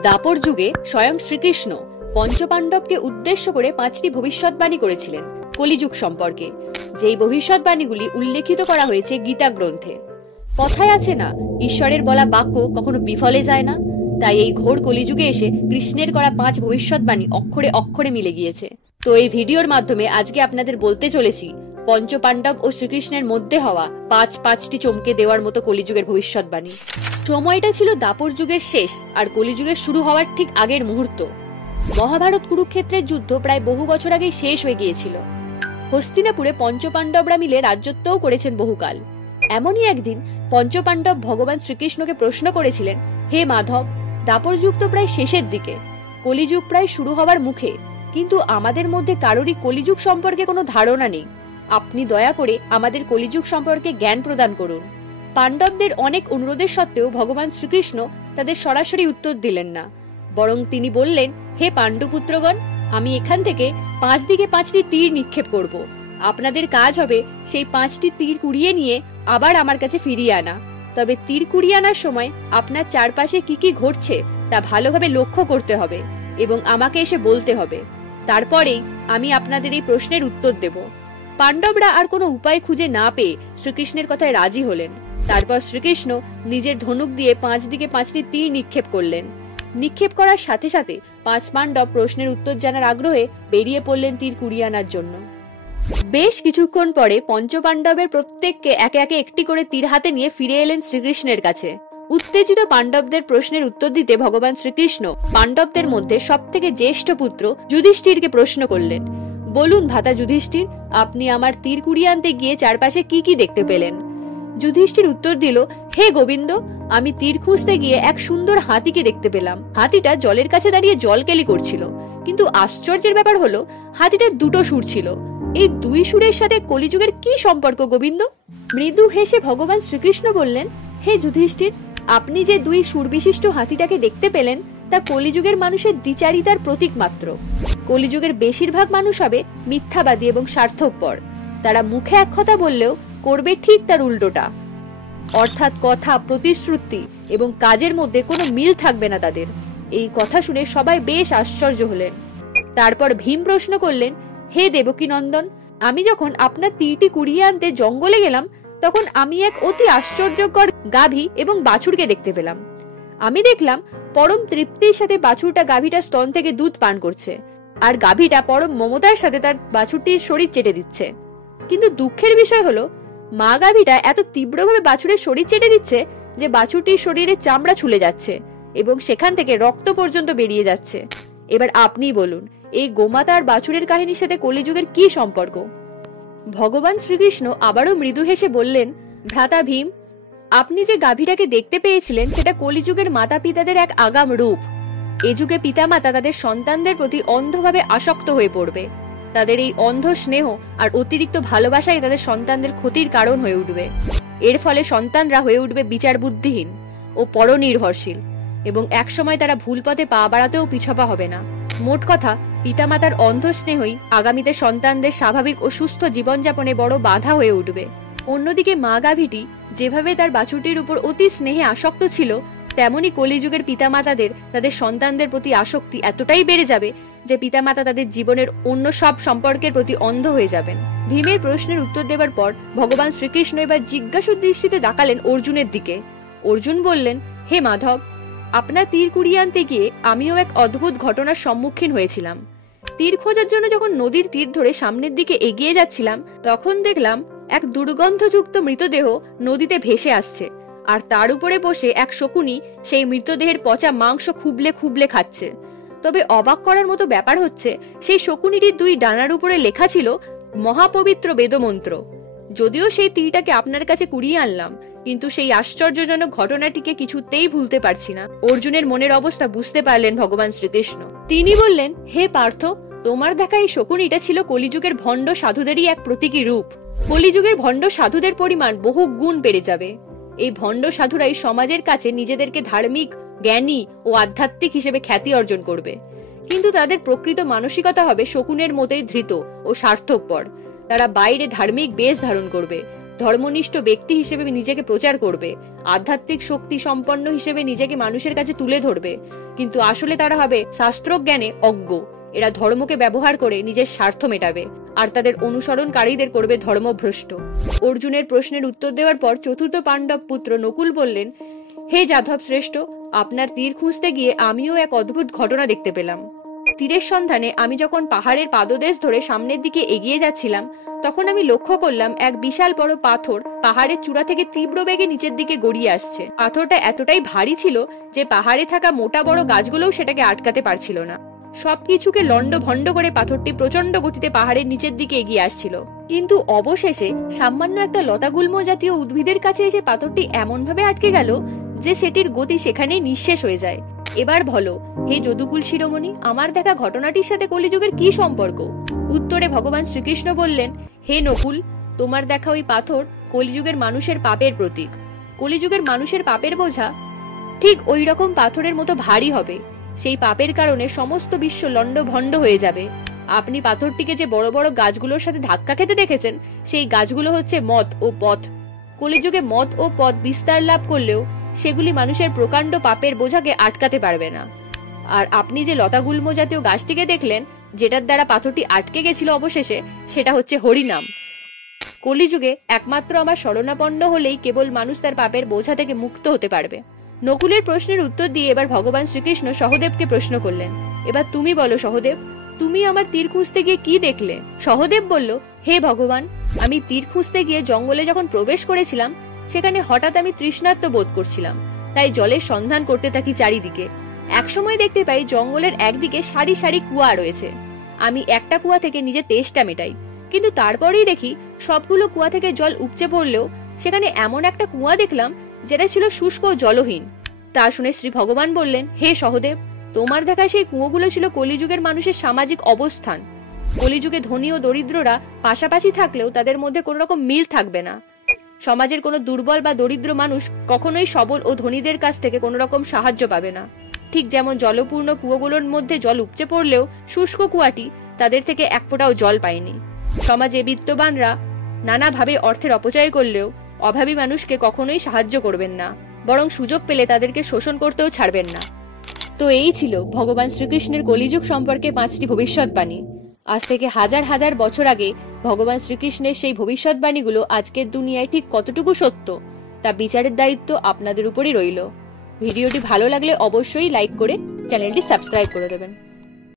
দাপর যুগে স্বয়ং শ্রীকৃষ্ণ পঞ্চপাণ্ডবকে উদ্দেশ্য করে 5টি ভবিষ্যৎবাণী করেছিলেন কলিযুগ সম্পর্কে, যেই ভবিষ্যৎবাণীগুলি উল্লেখিত করা হয়েছে গীতা গ্রন্থে। কথায় আছে না, ঈশ্বরের বলা বাক্য কখনো বিফলে যায় না। তাই এই ঘোর কলিযুগে এসে কৃষ্ণের করা 5 ভবিষ্যৎবাণী অক্ষরে অক্ষরে মিলে গিয়েছে। তো এই ভিডিওর মাধ্যমে আজকে আপনাদের বলতে চলেছি পঞ্চপাণ্ডব ও শ্রীকৃষ্ণের মধ্যে হওয়া 5টি চমকে দেওয়ার মতো কলিযুগের ভবিষ্যৎবাণী। সময়টা ছিল দাপর যুগের শেষ আর কলিযুগের শুরু হওয়ার ঠিক আগের মুহূর্ত। মহাভারত কুরুক্ষেত্রের যুদ্ধ প্রায় বহু বছর আগেই শেষ হয়ে গিয়েছিল। হস্তিনাপুরে পঞ্চপাণ্ডবরা মিলে রাজত্বও করেছেন বহুকাল। এমনই একদিন পঞ্চপাণ্ডব ভগবান শ্রীকৃষ্ণকে প্রশ্ন করেছিলেন, হে মাধব, দাপর যুগ তো প্রায় শেষের দিকে, কলিযুগ প্রায় শুরু হওয়ার মুখে, কিন্তু আমাদের মধ্যে কারোরই কলিযুগ সম্পর্কে কোনো ধারণা নেই। আপনি দয়া করে আমাদের কলিযুগ সম্পর্কে জ্ঞান প্রদান করুন। পাণ্ডবদের অনেক অনুরোধের সত্ত্বেও ভগবান শ্রীকৃষ্ণ তাদের সরাসরি উত্তর দিলেন না, বরং তিনি বললেন, হে পাণ্ডুপুত্রগণ, আমি এখান থেকে 5 দিকে 5টি তীর নিক্ষেপ করব। আপনাদের কাজ হবে সেই 5টি তীর কুড়িয়ে নিয়ে আবার আমার কাছে ফিরিয়ে আনা। তবে তীর কুড়িয়ে আনার সময় আপনার চারপাশে কি কি ঘটছে তা ভালোভাবে লক্ষ্য করতে হবে এবং আমাকে এসে বলতে হবে। তারপরেই আমি আপনাদের এই প্রশ্নের উত্তর দেব। পাণ্ডবরা আর কোনো উপায় খুঁজে না পেয়ে শ্রীকৃষ্ণের কথায় রাজি হলেন। তারপর শ্রীকৃষ্ণ নিজের ধনুক দিয়ে 5 দিকে 5টি তীর নিক্ষেপ করলেন। নিক্ষেপ করার সাথে সাথে 5 পাণ্ডব প্রশ্নের উত্তর জানার আগ্রহে বেরিয়ে পড়লেন তীর কুড়িয়ে আনার জন্য। বেশ কিছুক্ষণ পরে পঞ্চপাণ্ডবের প্রত্যেককে একে একে একটি করে তীর হাতে নিয়ে ফিরে এলেন শ্রীকৃষ্ণের কাছে। উত্তেজিত পাণ্ডবদের প্রশ্নের উত্তর দিতে ভগবান শ্রীকৃষ্ণ পাণ্ডবদের মধ্যে সবথেকে জ্যেষ্ঠ পুত্র যুধিষ্ঠিরকে প্রশ্ন করলেন, বলুন ভ্রাতা যুধিষ্ঠির, আপনি আমার তীর কুড়িয়ে আনতে গিয়ে চারপাশে কি কি দেখতে পেলেন? যুধিষ্ঠির উত্তর দিল, হে গোবিন্দ, আমি তীর খুঁজতে গিয়ে এক সুন্দর হাতিকে দেখতে পেলাম। হাতিটা জলের কাছে দাঁড়িয়ে জলকেলি করছিল, কিন্তু আশ্চর্যের ব্যাপার হলো হাতিটার 2টো সুর ছিল। এই 2 সুরের সাথে কলিযুগের কি সম্পর্ক গোবিন্দ? মৃদু হেসে ভগবান শ্রীকৃষ্ণ বললেন, হে যুধিষ্ঠির, আপনি যে 2 সুর বিশিষ্ট হাতিটাকে দেখতে পেলেন তা কলিযুগের মানুষের দ্বিচারিতার প্রতীক মাত্র। কলিযুগের বেশিরভাগ মানুষ হবে মিথ্যাবাদী এবং স্বার্থপর। তারা মুখে এক কথা বললেও করবে ঠিক তার উল্টোটা, অর্থাৎ কথা, প্রতিশ্রুতি এবং কাজের মধ্যে কোনো মিল থাকবে না তাদের। এই কথা শুনে সবাই বেশ আশ্চর্য হলেন। তারপর ভীম প্রশ্ন করলেন, হে দেবকী নন্দন, আমি যখন আপনার তীরটি কুড়িয়ে আনতে জঙ্গলে গেলাম তখন আমি এক অতি আশ্চর্যকর গাভী এবং বাছুরকে দেখতে পেলাম। আমি দেখলাম পরম তৃপ্তির সাথে বাছুরটা গাভীটার স্তন থেকে দুধ পান করছে, আর গাভীটা পরম মমতার সাথে তার বাছুরটির শরীর চেটে দিচ্ছে। কিন্তু দুঃখের বিষয় হলো মা গাভীটা এত তীব্রভাবে বাছুরের শরীর চেটে দিচ্ছে যে বাছুরটির শরীরে চামড়া ছুলে যাচ্ছে এবং সেখান থেকে রক্ত পর্যন্ত বেরিয়ে যাচ্ছে। এবার আপনিই বলুন, এই গোমাতা আর বাছুরের কাহিনীর সাথে কলিযুগের কি সম্পর্ক? ভগবান শ্রীকৃষ্ণ আবারও মৃদু হেসে বললেন, ভ্রাতা ভীম, আপনি যে গাভীটাকে দেখতে পেয়েছিলেন সেটা কলিযুগের মাতা পিতাদের এক আগাম রূপ। এ যুগে পিতামাতা তাদের সন্তানদের প্রতি অন্ধভাবে আসক্ত হয়ে পড়বে। তাদের এই অন্ধ স্নেহ আর অতিরিক্ত ভালোবাসাই তাদের সন্তানদের ক্ষতির কারণ হয়ে উঠবে। এর ফলে সন্তানরা হয়ে উঠবে বিচার বুদ্ধিহীন ও পরনির্ভরশীল, এবং একসময় তারা ভুল পথে পা বাড়াতেও পিছপা হবে না। মোট কথা, পিতামাতার অন্ধ স্নেহই আগামীতে সন্তানদের স্বাভাবিক ও সুস্থ জীবনযাপনে বড় বাধা হয়ে উঠবে। অন্যদিকে মা গাভীটি যেভাবে তার বাছুরটির উপর অতি স্নেহে আসক্ত ছিল, তেমনি কলিযুগের পিতামাতাদের তাদের সন্তানদের প্রতি আসক্তি এতটাই বেড়ে যাবে যে পিতামাতা তাদের জীবনের অন্য সব সম্পর্কের প্রতি অন্ধ হয়ে যাবেন। ভীমের প্রশ্নের উত্তর দেবার পর ভগবান শ্রীকৃষ্ণ এবার জিজ্ঞাসু দৃষ্টিতে তাকালেন অর্জুনের দিকে। অর্জুন বললেন, হে মাধব, আপনার তীর কুড়িয়ে আনতে গিয়ে আমিও এক অদ্ভুত ঘটনার সম্মুখীন হয়েছিলাম। তীর খোঁজার জন্য যখন নদীর তীর ধরে সামনের দিকে এগিয়ে যাচ্ছিলাম তখন দেখলাম এক দুর্গন্ধযুক্ত মৃতদেহ নদীতে ভেসে আসছে, আর তার উপরে বসে এক শকুনি সেই মৃতদেহের পচা মাংস খুবলে খুবলে খাচ্ছে। তবে অবাক করার মতো ব্যাপার হচ্ছে, সেই শকুনিটির 2 ডানার উপরে লেখা ছিল মহাপবিত্র বেদমন্ত্র। যদিও সেই তীরটাকে আপনার কাছে কুড়িয়ে আনলাম, কিন্তু সেই আশ্চর্যজনক ঘটনাটিকে কিছুতেই ভুলতে পারছি না। অর্জুনের মনের অবস্থা বুঝতে পারলেন ভগবান শ্রীকৃষ্ণ। তিনি বললেন, হে পার্থ, তোমার দেখা এই শকুনিটা ছিল কলিযুগের ভণ্ড সাধুদেরই এক প্রতীকী রূপ। কলিযুগের ভণ্ড সাধুদের পরিমাণ বহু গুণ বেড়ে যাবে। এই ভণ্ড সাধুরাই সমাজের কাছে নিজেদেরকে ধার্মিক, জ্ঞানী ও আধ্যাত্মিক হিসেবে খ্যাতি অর্জন করবে, কিন্তু তাদের প্রকৃত মানসিকতা হবে শকুনের মতোই ধৃত ও স্বার্থপর। তারা বাইরে ধার্মিক বেশ ধারণ করবে, ধর্মনিষ্ঠ ব্যক্তি হিসেবে নিজেকে প্রচার করবে, আধ্যাত্মিক শক্তি সম্পন্ন হিসেবে নিজেকে মানুষের কাছে তুলে ধরবে, কিন্তু আসলে তারা হবে শাস্ত্রজ্ঞানে অজ্ঞ। এরা ধর্মকে ব্যবহার করে নিজের স্বার্থ মেটাবে আর তাদের অনুসরণকারীদের করবে ধর্মভ্রষ্ট। অর্জুনের প্রশ্নের উত্তর দেওয়ার পর চতুর্থ পাণ্ডব পুত্র নকুল বললেন, হে যাদব শ্রেষ্ঠ, আপনার তীর খুঁজতে গিয়ে আমিও এক অদ্ভুত ঘটনা দেখতে পেলাম। তীরের সন্ধানে আমি যখন পাহাড়ের পাদদেশ ধরে সামনের দিকে এগিয়ে যাচ্ছিলাম, তখন আমি লক্ষ্য করলাম এক বিশাল বড় পাথর পাহাড়ের চূড়া থেকে তীব্র বেগে নিচের দিকে গড়িয়ে আসছে। পাথরটা এতটাই ভারী ছিল যে পাহাড়ে থাকা মোটা বড় গাছগুলোও সেটাকে আটকাতে পারছিল না। সবকিছুকে লন্ড ভন্ড করে পাথরটি প্রচন্ড গতিতে পাহাড়ের নিচের দিকে এগিয়ে আসছিল, কিন্তু অবশেষে সামান্য একটা লতাগুল্ম জাতীয় উদ্ভিদের কাছে এসে পাথরটি এমনভাবে আটকে গেল যে সেটির গতি সেখানেই নিঃশেষ হয়ে যায়। এবার বলো হে যদুকুল শিরোমণি, আমার দেখা ঘটনাটির সাথে কলিযুগের কি সম্পর্ক? উত্তরে ভগবান শ্রীকৃষ্ণ বললেন, হে নকুল, তোমার দেখা ওই পাথর কলিযুগের মানুষের পাপের প্রতীক। কলিযুগের মানুষের পাপের বোঝা ঠিক ওই রকম পাথরের মতো ভারী হবে। সেই পাপের কারণে সমস্ত বিশ্ব লন্ডভন্ড হয়ে যাবে। আপনি পাথরটিকে যে বড় বড় গাছগুলোর সাথে ধাক্কা খেতে দেখেছেন, সেই গাছগুলো হচ্ছে মত ও পথ। কলিযুগে মত ও পথ বিস্তার লাভ করলেও সেগুলি মানুষের প্রকাণ্ড পাপের বোঝাকে আটকাতে পারবে না। আর আপনি যে লতাগুল্ম জাতীয় গাছটিকে দেখলেন, যেটার দ্বারা পাথরটি আটকে গেছিল অবশেষে, সেটা হচ্ছে হরিনাম। কলিযুগে একমাত্র আমার শরণাপন্ন হলেই কেবল মানুষ তার পাপের বোঝা থেকে মুক্ত হতে পারবে। নকুলের প্রশ্নের উত্তর দিয়ে এবার ভগবান শ্রীকৃষ্ণ সহদেবকে প্রশ্ন করলেন, এবার তুমি বলো সহদেব, তুমি আমার তীর খুঁজতে গিয়ে কি দেখলে? সহদেব বলল, হে ভগবান, আমি তীর খুঁজতে গিয়ে জঙ্গলে যখন প্রবেশ করেছিলাম, সেখানে হঠাৎ আমি তৃষ্ণার্ত বোধ করছিলাম, তাই জলের সন্ধান করতে থাকি চারিদিকে। একসময় দেখতে পাই জঙ্গলের একদিকে সারি সারি কুয়া রয়েছে। আমি একটা কুয়া থেকে নিজের তেষ্টা মেটাই, কিন্তু তারপরেই দেখি সবগুলো কুয়া থেকে জল উপচে পড়লেও সেখানে এমন একটা কুয়া দেখলাম যেটা ছিল শুষ্ক ও জলহীন। তা শুনে শ্রী ভগবান বললেন, হে সহদেব, তোমার দেখা সেই কুয়োগুলো ছিল কলিযুগের মানুষের সামাজিক অবস্থান। কলিযুগে ধনী ও দরিদ্ররা পাশাপাশি থাকলেও তাদের মধ্যে কোনো রকম মিল থাকবে না। সমাজের কোনো দুর্বল বা দরিদ্র মানুষ কখনোই সবল ও ধনীদের কাছ থেকে কোনো রকম সাহায্য পাবে না। ঠিক যেমন জলপূর্ণ কুয়োগুলোর মধ্যে জল উপচে পড়লেও শুষ্ক কুয়াটি তাদের থেকে এক ফোঁটাও জল পায়নি। সমাজে বিত্তবানরা নানাভাবে অর্থের অপচয় করলেও অভাবী মানুষকে কখনোই সাহায্য করবেন না, বরং সুযোগ পেলে তাদেরকে শোষণ করতেও ছাড়বেন না। তো এই ছিল ভগবান শ্রীকৃষ্ণের কলিযুগ সম্পর্কে 5টি ভবিষ্যৎবাণী। আজ থেকে হাজার হাজার বছর আগে ভগবান শ্রীকৃষ্ণের সেই ভবিষ্যৎবাণীগুলো আজকের দুনিয়ায় ঠিক কতটুকু সত্য তা বিচারের দায়িত্ব আপনাদের উপরই রইল। ভিডিওটি ভালো লাগলে অবশ্যই লাইক করে চ্যানেলটি সাবস্ক্রাইব করে দেবেন।